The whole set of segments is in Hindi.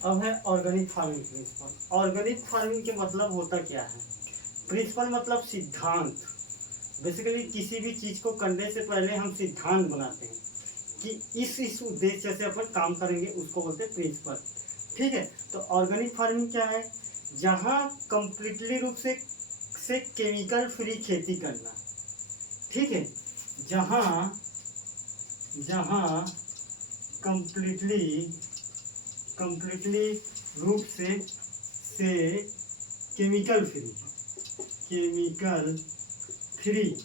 अब है organic farming principle. Organic farming के मतलब होता क्या है? प्रिंसिपल मतलब सिद्धांत। बेसिकली किसी भी चीज को करने से पहले हम सिद्धांत बनाते हैं कि इस उद्देश्य से अपन काम करेंगे, उसको बोलते हैं प्रिंसिपल। ठीक है, तो ऑर्गेनिक फार्मिंग क्या है? जहाँ कंप्लीटली रूप से केमिकल फ्री खेती करना। ठीक है, जहाँ जहाँ कंप्लीटली कंप्लीटली रूप से केमिकल फ्री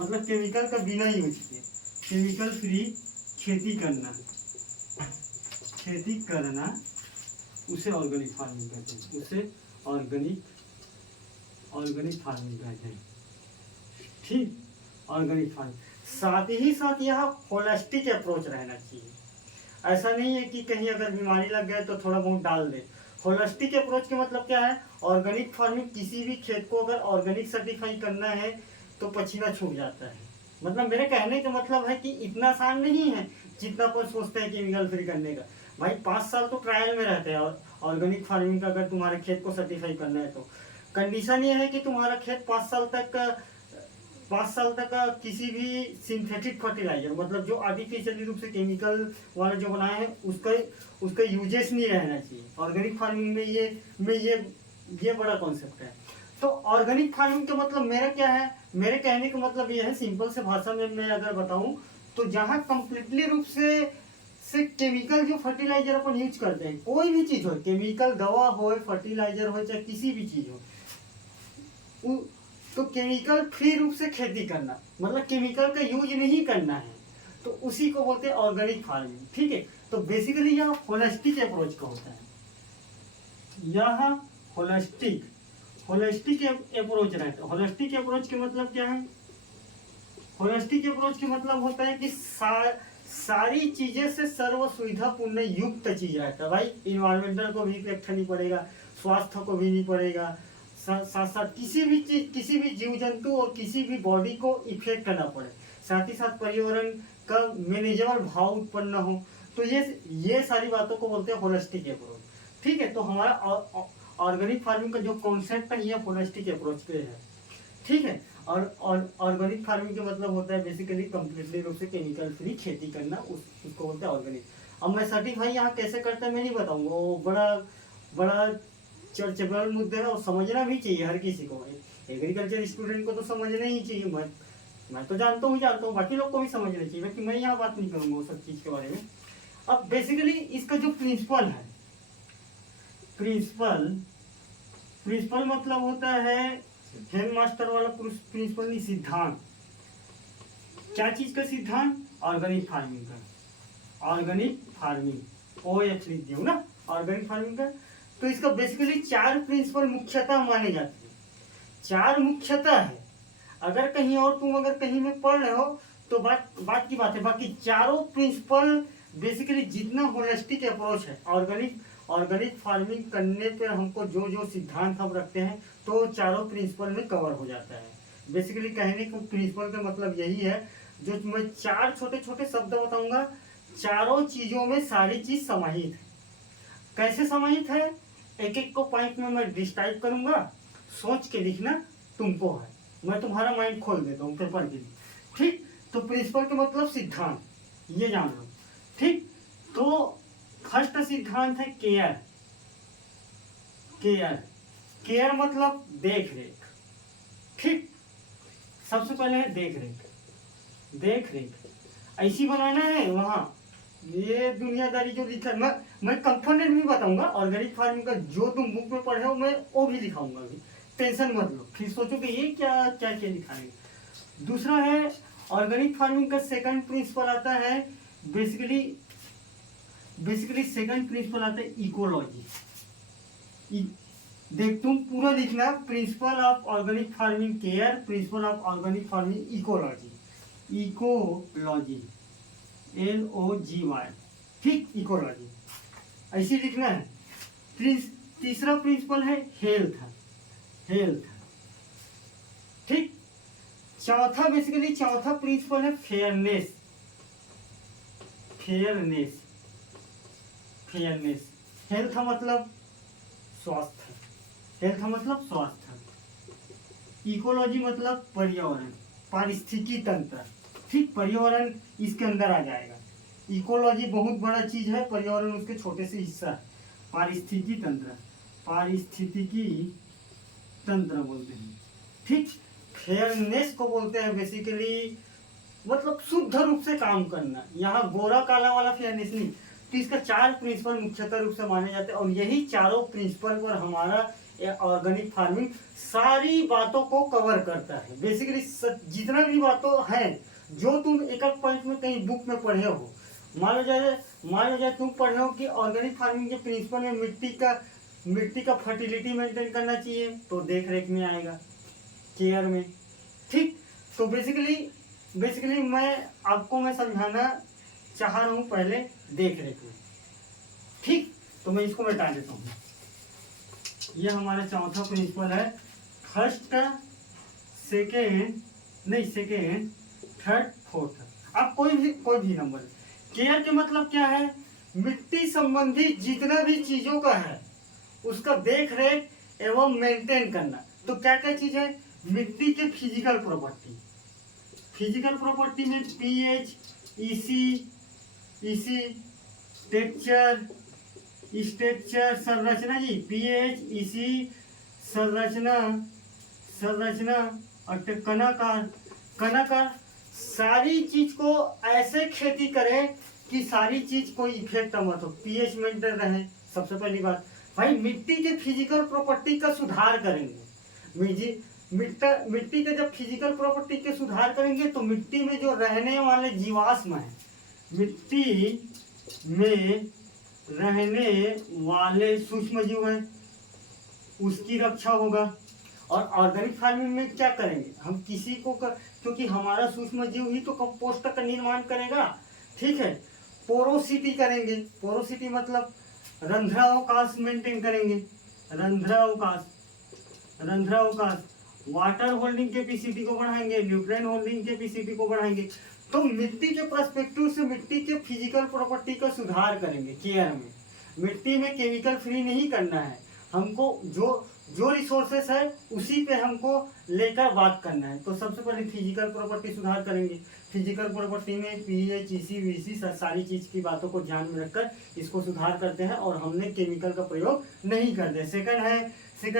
मतलब केमिकल का बिना यूज किए केमिकल फ्री खेती करना उसे ऑर्गेनिक फार्मिंग कहते हैं। उसे ऑर्गेनिक फार्मिंग कहते हैं। ठीक, ऑर्गेनिक फार्मिंग। साथ ही साथ यह होलिस्टिक अप्रोच रहना चाहिए। ऐसा नहीं है कि कहीं अगर बीमारी लग गए तो थोड़ा बहुत डाल दे। होलिस्टिक अप्रोच के मतलब क्या है? ऑर्गेनिक फार्मिंग किसी भी खेत को अगर ऑर्गेनिक सर्टिफाई करना है तो पसीना छूट जाता है। मतलब मेरे कहने का मतलब है कि इतना आसान नहीं है जितना अपन सोचते हैं केमिकल फ्री करने का। भाई 5 साल तो ट्रायल में रहते हैं। और ऑर्गेनिक फार्मिंग का अगर तुम्हारे खेत को सर्टिफाई करना है तो कंडीशन ये है कि तुम्हारा खेत 5 साल तक किसी भी सिंथेटिक फर्टिलाइजर मतलब जो आर्टिफिशियली रूप से केमिकल वाला जो बनाए हैं उसका यूजेस नहीं रहना चाहिए। ऑर्गेनिक फार्मिंग में ये बड़ा कॉन्सेप्ट है। तो ऑर्गेनिक फार्मिंग का मतलब मेरा क्या है? मेरे कहने का मतलब ये है, सिंपल से भाषा में मैं अगर बताऊं तो जहाँ कंप्लीटली रूप से केमिकल जो फर्टिलाइजर अपन यूज करते हैं, कोई भी चीज हो, केमिकल दवा हो, फर्टिलाइजर हो, चाहे किसी भी चीज हो, तो केमिकल फ्री रूप से खेती करना मतलब केमिकल का यूज नहीं करना है, तो उसी को बोलते हैं ऑर्गेनिक फार्मिंग। ठीक है, तो बेसिकली यह होलिस्टिक अप्रोच का होता है। यह होलिस्टिक अप्रोच रहता है। होलिस्टिक अप्रोच के मतलब क्या है? होलिस्टिक अप्रोच के मतलब होता है कि सारी चीजें से सर्व सुविधापूर्ण युक्त चीज रहता है। भाई इन्वायरमेंटल को भी इफेक्ट नहीं पड़ेगा, स्वास्थ्य को भी नहीं पड़ेगा, साथ साथ किसी भी चीज, किसी भी जीव जंतु और किसी भी बॉडी को इफेक्ट ना पड़े, साथ ही साथ पर्यावरण का मैनेजेबल भाव उत्पन्न हो। तो ये सारी बातों को बोलते हैं होलिस्टिक अप्रोच। ठीक है, तो हमारा ऑर्गेनिक फार्मिंग का जो कॉन्सेप्ट है ये होलिस्टिक अप्रोच पे है। ठीक है, और ऑर्गेनिक फार्मिंग का मतलब होता है बेसिकली कंप्लीटली रूप से केमिकल फ्री खेती करना, उसको बोलते हैं ऑर्गेनिक। अब मैं सर्टिफाई यहाँ कैसे करता है मैं नहीं बताऊंगा, वो बड़ा बड़ा चर्चेबल मुद्दा है और समझना भी चाहिए हर किसी को। एग्रीकल्चर स्टूडेंट को तो समझना ही चाहिए। मैं तो जानता हूँ, बाकी लोग को भी समझना चाहिए, बाकी मैं यहाँ बात नहीं करूंगा वो सब चीज के बारे में। अब बेसिकली इसका जो प्रिंसिपल है, प्रिंसिपल प्रिंसिपल मतलब होता है हेड मास्टर वाला प्रिंसिपल नहीं, सिद्धांत। क्या चीज का सिद्धांत? ऑर्गेनिक फार्मिंग का। ऑर्गेनिक फार्मिंग OH लिख दियो ना, ऑर्गेनिक फार्मिंग का। तो इसका बेसिकली 4 प्रिंसिपल मुख्यतः माने जाते हैं। 4 मुख्यतः है। अगर कहीं और तुम अगर कहीं में पढ़ रहे हो तो बात की बात है, बाकी चारों प्रिंसिपल बेसिकली जितना होलिस्टिक अप्रोच है ऑर्गेनिक फार्मिंग करने पर हमको जो जो सिद्धांत हम रखते हैं तो चारों प्रिंसिपल में कवर हो जाता है। बेसिकली कहने का प्रिंसिपल का मतलब यही है, जो मैं 4 छोटे छोटे शब्द बताऊंगा, चारों चीजों में सारी चीज समाहित है। कैसे समाहित है एक एक को पॉइंट में मैं डिस्क्राइब करूंगा, सोच के लिखना तुमको है, मैं तुम्हारा माइंड खोल देता हूँ पेपर के लिए। ठीक, तो प्रिंसिपल के मतलब सिद्धांत, ये जान लो। ठीक, तो फर्स्ट सिद्धांत है केयर। केयर केयर मतलब देख रेख। ठीक, सबसे पहले है देख रेख ऐसी बनाना है वहां, ये दुनियादारी जो लिखा है मैं कंपोनेंट भी बताऊंगा ऑर्गेनिक फार्मिंग का, जो तुम बुक में पढ़े हो मैं वो भी दिखाऊंगा अभी, टेंशन मत लो। फिर सोचो कि ये क्या क्या क्या दिखाएंगे। दूसरा है ऑर्गेनिक फार्मिंग का सेकंड प्रिंसिपल आता है, बेसिकली सेकंड प्रिंसिपल आता है इकोलॉजी। देख तुम पूरा लिखना, principle of organic farming care, principle of organic farming ecology. Ecology LOGY। ठीक, इकोलॉजी ऐसे लिखना है। तीसरा प्रिंसिपल है हेल्थ। ठीक, चौथा प्रिंसिपल है फेयरनेस। हेल्थ मतलब स्वास्थ्य, हेल्थ मतलब स्वास्थ्य। इकोलॉजी मतलब पर्यावरण, पारिस्थितिकी तंत्र। ठीक, पर्यावरण इसके अंदर आ जाएगा। इकोलॉजी बहुत बड़ा चीज है, पर्यावरण उसके छोटे से हिस्सा है। पारिस्थितिकी तंत्र, पारिस्थितिकी तंत्र बोलते हैं। ठीक, फेयरनेस को बोलते हैं बेसिकली, मतलब शुद्ध रूप से काम करना। यहाँ गोरा काला वाला फेयरनेस नहीं। तो इसका 4 प्रिंसिपल मुख्यतः रूप से माने जाते हैं, और यही चारों प्रिंसिपल पर हमारा ऑर्गेनिक फार्मिंग सारी बातों को कवर करता है। बेसिकली जितना भी बातों है जो तुम एक एक पॉइंट में कहीं बुक में पढ़े हो, मान लो जाए तुम पढ़े हो कि ऑर्गेनिक फार्मिंग के प्रिंसिपल में मिट्टी का फर्टिलिटी मेंटेन करना चाहिए, तो देख रेख में आएगा, केयर में। ठीक, तो बेसिकली मैं समझाना चाह रहा हूँ पहले देख रेख में। ठीक, तो मैं इसको मिटा देता हूँ। ये हमारा चौथा प्रिंसिपल है। फर्स्ट का, सेकेंड, थर्ड, फोर्थ। अब कोई भी नंबर। केयर के मतलब क्या है? मिट्टी संबंधी जितना भी चीजों का है उसका देख रेख एवं मेंटेन करना। तो क्या क्या चीज है? मिट्टी के फिजिकल प्रॉपर्टी, में पीएच, ईसी, टेक्सचर, संरचना जी, पीएच, ईसी, संरचना और कणाकार। सारी चीज को ऐसे खेती करे कि सारी चीज कोई इफेक्ट मत हो, पीएच मेंटेन रहे। सबसे पहली बात भाई, मिट्टी के फिजिकल प्रॉपर्टी का सुधार करेंगे। मिट्टी के जब फिजिकल प्रॉपर्टी के सुधार करेंगे तो मिट्टी में जो रहने वाले जीवाश्म है, मिट्टी में रहने वाले सूक्ष्म जीव है, उसकी रक्षा होगा। और ऑर्गेनिक फार्मिंग में क्या करेंगे हम? क्योंकि हमारा सूक्ष्म जीव ही तो कंपोस्ट का निर्माण करेगा। ठीक है, पोरोसिटी करेंगे। पोरोसिटी मतलब रंध्रावकाश मेंटेन करेंगे, रंध्रावकाश। वाटर होल्डिंग कैपेसिटी को बढ़ाएंगे, न्यूट्रिएंट होल्डिंग कैपेसिटी को बढ़ाएंगे। तो मिट्टी के पर्सपेक्टिव से मिट्टी के फिजिकल प्रॉपर्टी का सुधार करेंगे केयर में। मिट्टी में केमिकल फ्री नहीं करना है हमको, जो रिसोर्सेस है उसी पे हमको लेकर बात करना है। तो सबसे पहले फिजिकल प्रॉपर्टी सुधार करेंगे। फिजिकल प्रॉपर्टी में पीएच, ईसी, वीसी सारी चीज की बातों को ध्यान में रखकर इसको सुधार करते हैं, और हमने केमिकल का प्रयोग नहीं करते। सेकंड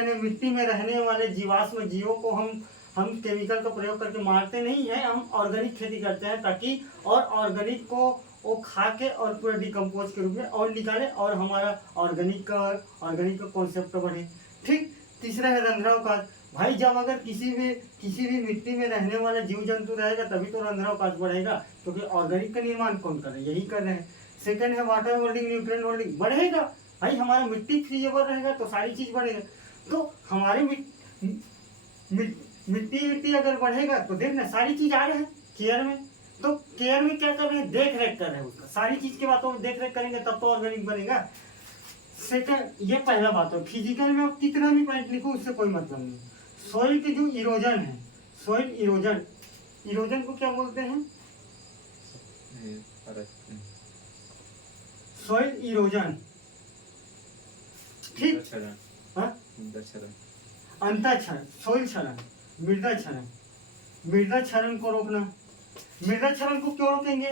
है मिट्टी में रहने वाले जीवाश्म जीवों को हम केमिकल का प्रयोग करके मारते नहीं है, हम ऑर्गेनिक खेती करते हैं, ताकि और ऑर्गेनिक को वो खा के और पूरा डिकम्पोज के रूप में और निकाले, और हमारा ऑर्गेनिक का कॉन्सेप्ट बढ़े। ठीक, तीसरा है रंध्रावकाश। भाई जब अगर किसी भी मिट्टी में रहने वाला जीव जंतु रहेगा तभी तो रंध्रावकाश बढ़ेगा, क्योंकि ऑर्गेनिक का निर्माण कौन कर रहे हैं? यही कर रहे हैं। सेकंड है वाटर होल्डिंग, न्यूट्रिएंट होल्डिंग बढ़ेगा। भाई हमारा मिट्टी फ्रीजेबल रहेगा तो सारी चीज बढ़ेगा। तो हमारी मिट्टी अगर बढ़ेगा तो देखना सारी चीज आ रहे हैं केयर में। तो केयर में क्या कर रहे हैं? देख रेख कर रहे हैं उसका, सारी चीज के बातों में देख रेख करेंगे तब तो ऑर्गेनिक बनेगा। सेकंड, ये पहला बात है। फिजिकल में आप कितना भी पॉइंट लिखो उससे कोई मतलब नहीं। सॉइल के जो इरोजन है, सॉइल इरोजन को क्या बोलते हैं? Soil erosion. ठीक, अंतःक्षरण, सॉइल क्षरण, मृदा क्षरण को रोकना। मृदा क्षरण को क्यों रोकेंगे?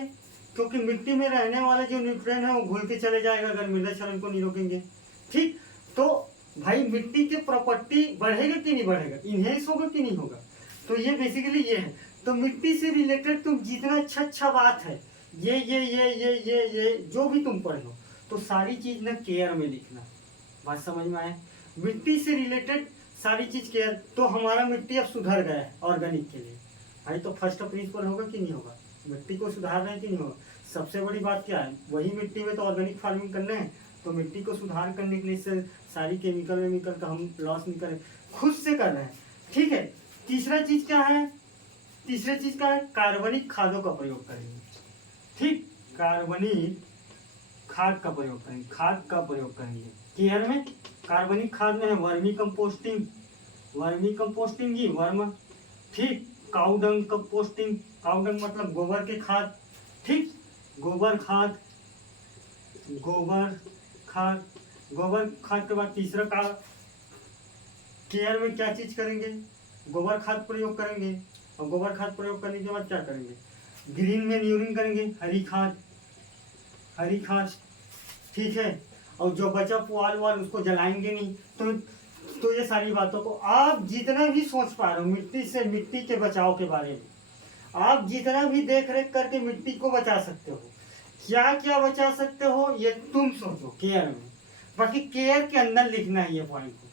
क्योंकि मिट्टी में रहने वाले जो न्यूट्रिएंट है वो घुल के चले जाएगा अगर मृदा क्षरण को नहीं रोकेंगे। ठीक, तो भाई मिट्टी के प्रॉपर्टी बढ़ेगा कि नहीं बढ़ेगा, इनहेंस होगा कि नहीं होगा? तो ये बेसिकली ये है। तो मिट्टी से रिलेटेड तुम जितना अच्छा बात है, ये जो भी तुम पढ़े हो, तो सारी चीज ना केयर में लिखना। बात समझ में आए? मिट्टी से रिलेटेड सारी चीज केयर। तो हमारा मिट्टी अब सुधर गया है ऑर्गेनिक के लिए। भाई तो फर्स्ट प्रिंसिपल होगा कि नहीं होगा? मिट्टी को सुधार रहे हैं कि नहीं होगा? सबसे बड़ी बात क्या है? वही मिट्टी में तो ऑर्गेनिक फार्मिंग करना है, तो मिट्टी को सुधार करने के लिए सारी केमिकल का हम लॉस नहीं करें, खुद से कर रहे हैं। ठीक है, तीसरा चीज क्या है? कार्बनिक खादों का प्रयोग करेंगे। ठीक, कार्बनिक खाद का प्रयोग करेंगे केयर में। कार्बनिक खाद में है वर्मी कंपोस्टिंग जी, वर्म। ठीक, काउडंग कंपोस्टिंग, काउडंग मतलब गोबर के खाद। ठीक, गोबर खाद, गोबर खाद के बाद तीसरा का केयर में क्या चीज करेंगे, गोबर खाद प्रयोग करेंगे। और गोबर खाद प्रयोग करने के बाद क्या करेंगे, ग्रीन मैन्यूरिंग करेंगे, हरी खाद, हरी खाद, ठीक है। और जो बचा पुआल वाल उसको जलाएंगे नहीं। तो ये सारी बातों को आप जितना भी सोच पा रहे हो मिट्टी से, मिट्टी के बचाव के बारे में आप जितना भी देख रेख करके मिट्टी को बचा सकते हो, क्या क्या बचा सकते हो ये तुम सोचो केयर में। बाकी केयर के अंदर लिखना है ये पॉइंट को,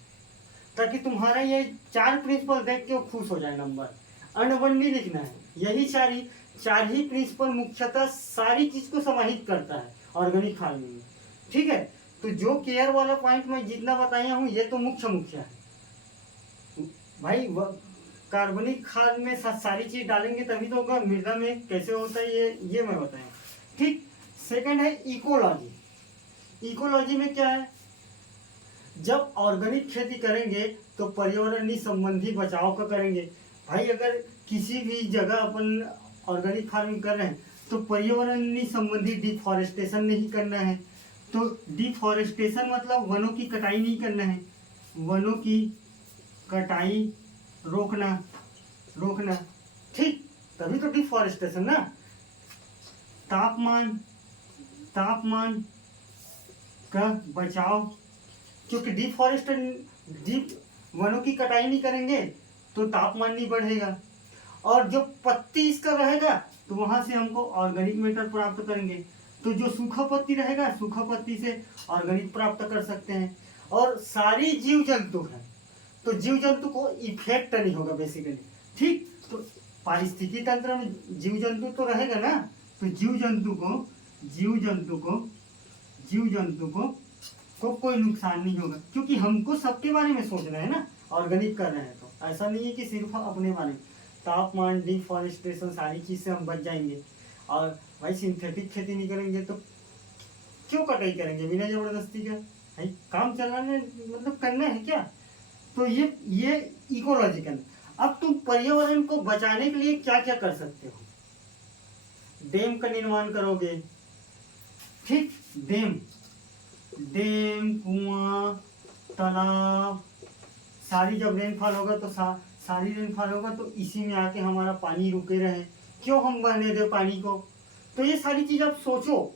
ताकि तुम्हारा ये 4 प्रिंसिपल देख के वो खुश हो जाए। नंबर अनवन नहीं लिखना है, यही चार ही प्रिंसिपल मुख्यतः सारी चीज को समाहित करता है ऑर्गेनिक फार्मिंग में, ठीक है। तो जो केयर वाला पॉइंट मैं जितना बताया हूँ ये तो मुख्य है भाई। कार्बनिक खाद में सारी चीज डालेंगे तभी तो होगा। मृदा में कैसे होता है ये मैं बताया, ठीक। सेकंड है इकोलॉजी। इकोलॉजी में क्या है, जब ऑर्गेनिक खेती करेंगे तो पर्यावरणीय संबंधी बचाव का करेंगे। भाई अगर किसी भी जगह अपन ऑर्गेनिक फार्मिंग कर रहे हैं तो पर्यावरणीय संबंधी डिफॉरेस्टेशन नहीं करना है। तो डिफॉरेस्टेशन मतलब वनों की कटाई नहीं करना है, वनों की कटाई रोकना, ठीक। तभी तो डिफॉरेस्टेशन ना। तापमान का बचाव, क्योंकि वनों की कटाई नहीं करेंगे तो तापमान नहीं बढ़ेगा। और जो पत्ती इसका रहेगा तो वहां से हमको ऑर्गेनिक मैटर प्राप्त करेंगे। तो जो सूखा पत्ती रहेगा, सूखा पत्ती से ऑर्गेनिक प्राप्त कर सकते हैं। और सारी जीव जंतु है तो जीव जंतु को इफेक्ट नहीं होगा बेसिकली, ठीक। तो पारिस्थितिकी तंत्र में जीव जंतु तो रहेगा ना, तो जीव जंतु को कोई नुकसान नहीं होगा, क्योंकि हमको सबके बारे में सोचना है ना। ऑर्गेनिक कर रहे हैं तो ऐसा नहीं है कि सिर्फ अपने बारे में। तापमान, डिफॉरेस्टेशन सारी चीज से हम बच जाएंगे। और भाई सिंथेटिक खेती नहीं करेंगे तो क्यों कटाई करेंगे बिना जबरदस्ती का, भाई काम चलाने मतलब करना है क्या। तो ये इकोलॉजिकल। अब तुम पर्यावरण को बचाने के लिए क्या क्या कर सकते हो, डैम का निर्माण करोगे, ठीक। डैम, कुआं, तालाब, सारी जब रेनफॉल होगा तो सारी रेनफॉल होगा तो इसी में आके हमारा पानी रुके रहे, क्यों हम बहने दे पानी को। तो ये सारी चीज आप सोचो,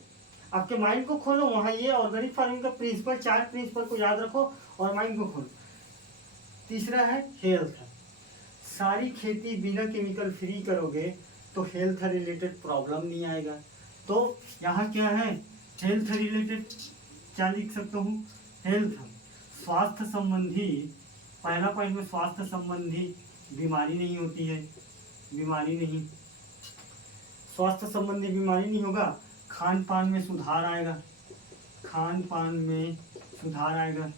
आपके माइंड को खोलो। वहाँ ये ऑर्गेनिक फार्मिंग का प्रिंसिपल, 4 प्रिंसिपल को याद रखो और माइंड को खोलो। तीसरा है हेल्थ। सारी खेती बिना केमिकल फ्री करोगे तो हेल्थ रिलेटेड प्रॉब्लम नहीं आएगा। तो यहाँ क्या है, हेल्थ रिलेटेड क्या लिख सकता हूँ, हेल्थ स्वास्थ्य संबंधी, पहला पॉइंट में स्वास्थ्य संबंधी बीमारी नहीं होती है, स्वास्थ्य संबंधी बीमारी नहीं होगा। खान पान में सुधार आएगा,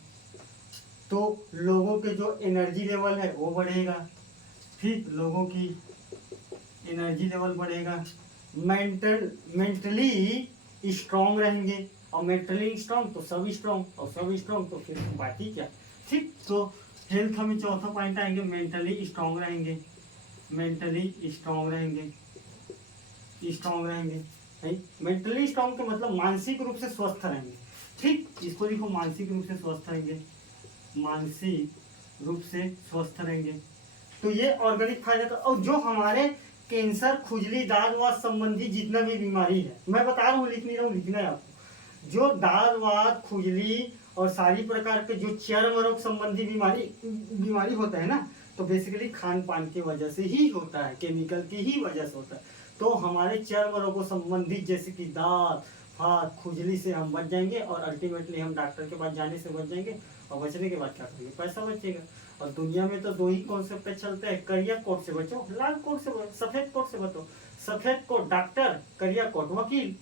तो लोगों के जो एनर्जी लेवल है वो बढ़ेगा, ठीक। लोगों की एनर्जी लेवल बढ़ेगा, मेंटली स्ट्रांग रहेंगे। और मेंटली स्ट्रांग तो सब स्ट्रांग, और सब स्ट्रांग तो फिर बात ही क्या, ठीक। तो हेल्थ हमें चौथा पॉइंट आएंगे, मेंटली स्ट्रांग रहेंगे, मेंटली स्ट्रांग के मतलब मानसिक रूप से स्वस्थ रहेंगे, ठीक। इसको लिखो, मानसिक रूप से स्वस्थ रहेंगे। तो ये ऑर्गेनिक फायदा का। और जो हमारे कैंसर, खुजली, दाद वात संबंधी जितना भी बीमारी है, मैं बता रहा हूँ, लिख नहीं रहा हूँ, लिखना है आपको। जो दाद वात, खुजली और सारी प्रकार के जो चर्म रोग संबंधी बीमारी होता है ना, तो बेसिकली खान पान की वजह से ही होता है, केमिकल की ही वजह से होता है। तो हमारे चर्म रोगों संबंधित जैसे कि दाद फात, खुजली से हम बच जाएंगे और अल्टीमेटली हम डॉक्टर के पास जाने से बच जाएंगे। और बचने के बाद क्या करेंगे, पैसा बचेगा। और दुनिया में तो 2 ही कॉन्सेप्ट चलते हैं, करिया कोट से बचो, लाल कोट से बचो, सफेद कोट से बचो। सफेद कोट डॉक्टर, करिया कोट वकील।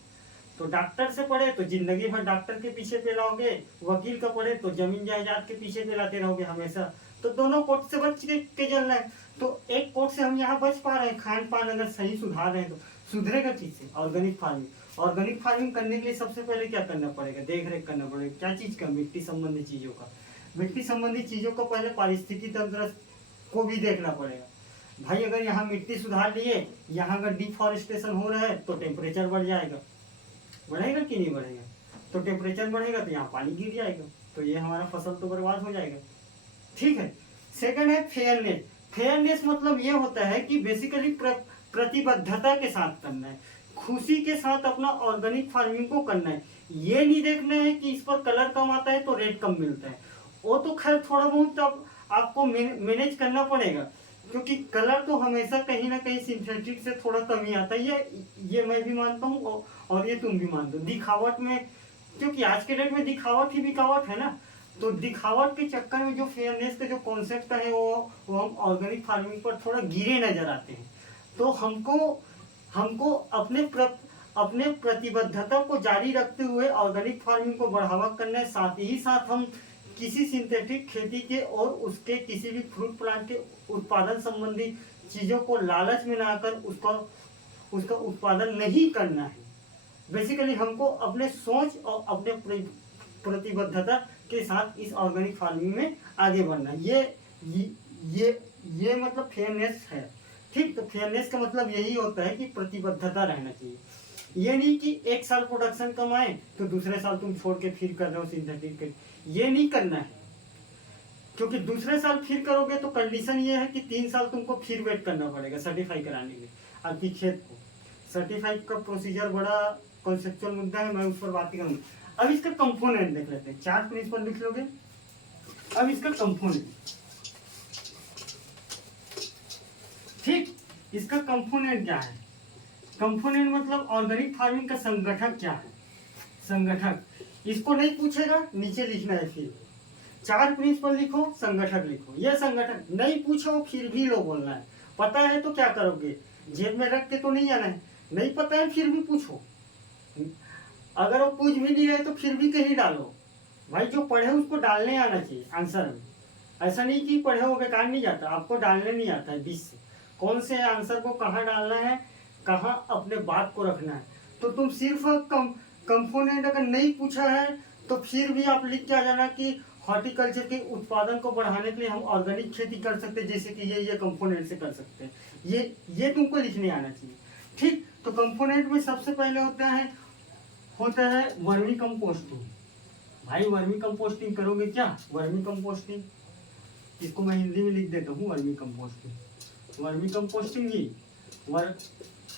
तो डॉक्टर से पढ़े तो जिंदगी भर डॉक्टर के पीछे पेलाओगे, वकील का पढ़े तो जमीन जायदाद के पीछे पेलाते रहोगे हमेशा। तो दोनों कोट से बच के चलना है। तो एक कोट से हम यहाँ बच पा रहे हैं, खान पान अगर सही सुधार रहे हैं तो सुधरेगा किससे, ऑर्गेनिक फार्मिंग। ऑर्गेनिक फार्मिंग करने के लिए सबसे पहले क्या करना पड़ेगा, देख रेख करना पड़ेगा। क्या चीज का, मिट्टी संबंधी चीजों का। मिट्टी संबंधी चीजों को पहले पारिस्थितिकी तंत्र को भी देखना पड़ेगा। भाई अगर यहाँ मिट्टी सुधार लिए, यहाँ अगर डिफॉरेस्टेशन हो रहा है तो टेम्परेचर बढ़ जाएगा, बढ़ेगा कि नहीं बढ़ेगा। तो टेम्परेचर बढ़ेगा तो यहाँ पानी गिर जाएगा। तो ये हमारा फसल तो बर्बाद हो जाएगा। ठीक है। सेकंड है फेयरनेस। फेयरनेस मतलब ये होता है कि बेसिकली प्रतिबद्धता के साथ करना है, खुशी के साथ अपना ऑर्गेनिक फार्मिंग को करना है। ये नहीं देखना है कि इस पर कलर कम आता है तो रेट कम मिलता है, वो तो खैर थोड़ा बहुत अब आपको मैनेज करना पड़ेगा, क्योंकि कलर तो हमेशा कहीं ना कहीं सिंथेटिक से थोड़ा कम ही आता है, ये मैं भी मानता हूँ और ये तुम भी मानते हो। दिखावट में, क्योंकि आज के डेट में दिखावट ही दिखावट है ना, तो दिखावट के चक्कर में जो फेयरनेस का जो कॉन्सेप्ट है वो हम ऑर्गेनिक फार्मिंग पर थोड़ा गिरे नजर आते हैं। तो हमको अपने प्रतिबद्धता को जारी रखते हुए ऑर्गेनिक फार्मिंग को बढ़ावा करना है। साथ ही साथ हम किसी सिंथेटिक खेती के और उसके किसी भी फ्रूट प्लांट के उत्पादन संबंधी चीज़ों को लालच में ना आकर उसका उत्पादन नहीं करना है। बेसिकली हमको अपने सोच और अपने प्रतिबद्धता के साथ इस ऑर्गेनिक फार्मिंग में आगे बढ़ना है। ये मतलब फेयरनेस है। ठीक, तो फेयरनेस का मतलब यही होता है कि प्रतिबद्धता रहना चाहिए। ये नहीं कि एक साल प्रोडक्शन कम आए तो दूसरे साल तुम छोड़ के फिर कर रहे हो सिंथेटिक, ये नहीं करना है, क्योंकि दूसरे साल फिर करोगे तो कंडीशन ये है कि 3 साल तुमको फिर वेट करना पड़ेगा सर्टिफाई कराने में आपकी खेत को। सर्टिफाई का प्रोसीजर बड़ा कॉन्सेप्चुअल मुद्दा है, मैं उस पर बात करूँगा। अब इसका कंपोनेंट देख लेते हैं, 4 प्रिंसिपल लिख लोगे। अब इसका कंपोनेंट, ठीक, इसका कंपोनेंट क्या है? कंपोनेंट मतलब ऑर्गेनिक फार्मिंग का संगठक क्या है? संगठक, इसको नहीं पूछेगा, नीचे लिखना है। फिर 4 प्रिंसिपल लिखो, संगठक लिखो। यह संगठक नहीं पूछो फिर भी लो बोलना है। पता है तो क्या करोगे, जेब में रख के तो नहीं आना है। नहीं पता है फिर भी पूछो, अगर वो पूछ भी नहीं रहे तो फिर भी कहीं डालो। भाई जो पढ़े उसको डालने आना चाहिए आंसर में। ऐसा नहीं कि पढ़े हो बेकार नहीं जाता, आपको डालने नहीं आता है 20 से। कौन से आंसर को कहाँ डालना है, कहाँ अपने बात को रखना है। तो तुम सिर्फ कंपोनेंट अगर नहीं पूछा है तो फिर भी आप लिख के आ जाना कि हॉर्टिकल्चर के उत्पादन को बढ़ाने के लिए हम ऑर्गेनिक खेती कर सकते हैं, जैसे कि ये कंपोनेंट से कर सकते हैं। ये तुमको लिखने आना चाहिए। ठीक, तो कंपोनेंट में सबसे पहले होता है वर्मी कंपोस्टिंग। भाई वर्मी कंपोस्टिंग करोगे क्या? वर्मी कंपोस्टिंग, इसको मैं हिंदी में लिख देता हूँ। वर्मी कंपोस्टिंग ही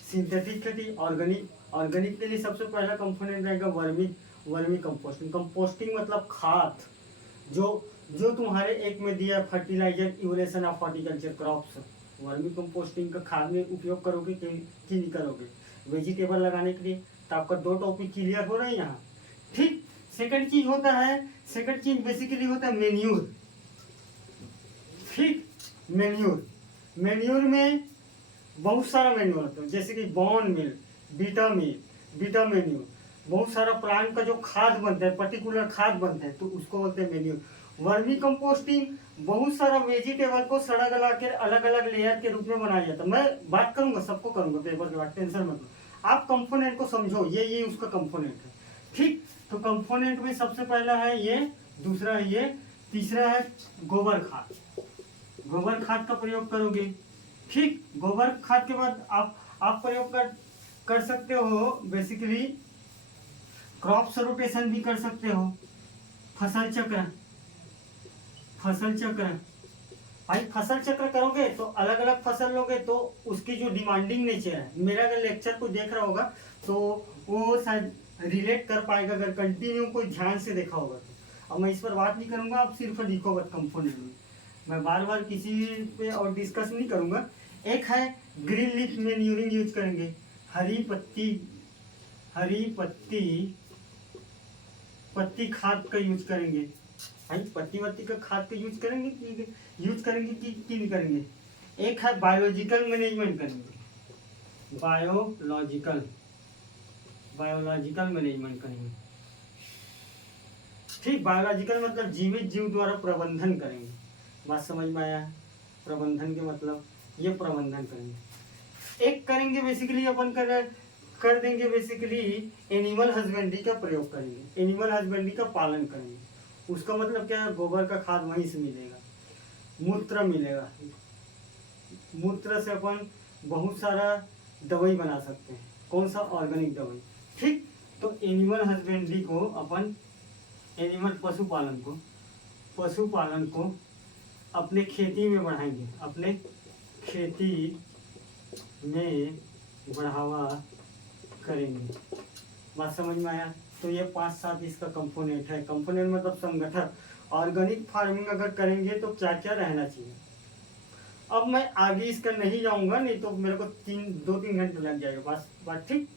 सिंथेटिक खेती, ऑर्गेनिक के लिए सबसे पहला कंपोनेंट रहेगा वर्मी कंपोस्टिंग। कंपोस्टिंग मतलब खाद, जो तुम्हारे एक में दिया fertilizer evolution of horticulture crops. Vermicomposting का खाद में उपयोग करोगे कि नहीं करोगे वेजिटेबल लगाने के लिए? तो आपका 2 टॉपिक क्लियर हो रहे हैं यहाँ। ठीक, सेकंड चीज बेसिकली होता है मेन्यूर। ठीक, मेन्यूर में बहुत सारा मेन्यूर होता है, जैसे कि बॉर्न मिल, बीटा मेन्यूर। बहुत सारा प्लांट का जो खाद बनता है, पर्टिकुलर खाद बनता है, तो उसको बोलते हैं मेन्यूर। वर्मी कंपोस्टिंग बहुत सारा वेजिटेबल को सड़ा गला के अलग अलग लेयर के रूप में बनाया जाता है। मैं बात करूंगा, सबको करूंगा पेपर के बाद, टेंशन मत लो। आप कंपोनेंट को समझो, ये उसका कंपोनेंट है। ठीक, तो कंपोनेंट में सबसे पहला है ये, दूसरा है ये, तीसरा है गोबर खाद। गोबर खाद का प्रयोग करोगे। ठीक, गोबर खाद के बाद आप प्रयोग कर सकते हो बेसिकली क्रॉप रोटेशन भी कर सकते हो। फसल चक्र भाई फसल चक्र करोगे तो अलग अलग फसल लोगे तो उसकी जो डिमांडिंग नेचर है, मेरा अगर लेक्चर को देख रहा होगा तो वो शायद रिलेट कर पाएगा अगर कंटिन्यू कोई ध्यान से देखा होगा तो। अब मैं इस पर बात नहीं करूंगा, आप सिर्फ लिखो बस कंपोनेंट में, मैं बार बार किसी पे और डिस्कस नहीं करूंगा। एक है ग्रीन लीफ मैन्यूरिंग यूज करेंगे, हरी पत्ती खाद का यूज करेंगे। भाई पत्ती का खाद का यूज करेंगे कि नहीं करेंगे। एक है बायोलॉजिकल मैनेजमेंट करेंगे, बायोलॉजिकल मैनेजमेंट करेंगे। ठीक, बायोलॉजिकल मतलब जीवित जीव द्वारा प्रबंधन करेंगे। बात समझ में आया? प्रबंधन के मतलब ये प्रबंधन करेंगे। एक करेंगे बेसिकली अपन कर देंगे बेसिकली एनिमल हस्बेंड्री का प्रयोग करेंगे, एनिमल हस्बेंड्री का पालन करेंगे। उसका मतलब क्या है, गोबर का खाद वहीं से मिलेगा, मूत्र मिलेगा, मूत्र से अपन बहुत सारा दवाई बना सकते हैं। कौन सा? ऑर्गेनिक दवाई। ठीक, तो एनिमल हस्बेंड्री को अपन एनिमल पशुपालन को अपने खेती में बढ़ाएंगे, अपने खेती में बढ़ावा करेंगे। बात समझ में आया? तो ये 5-7 इसका कंपोनेंट है। कंपोनेंट मतलब संगठन। ऑर्गेनिक फार्मिंग अगर करेंगे तो क्या क्या रहना चाहिए। अब मैं आगे इसका नहीं जाऊंगा, नहीं तो मेरे को 2-3 घंटे लग जाएगा। बस बात ठीक।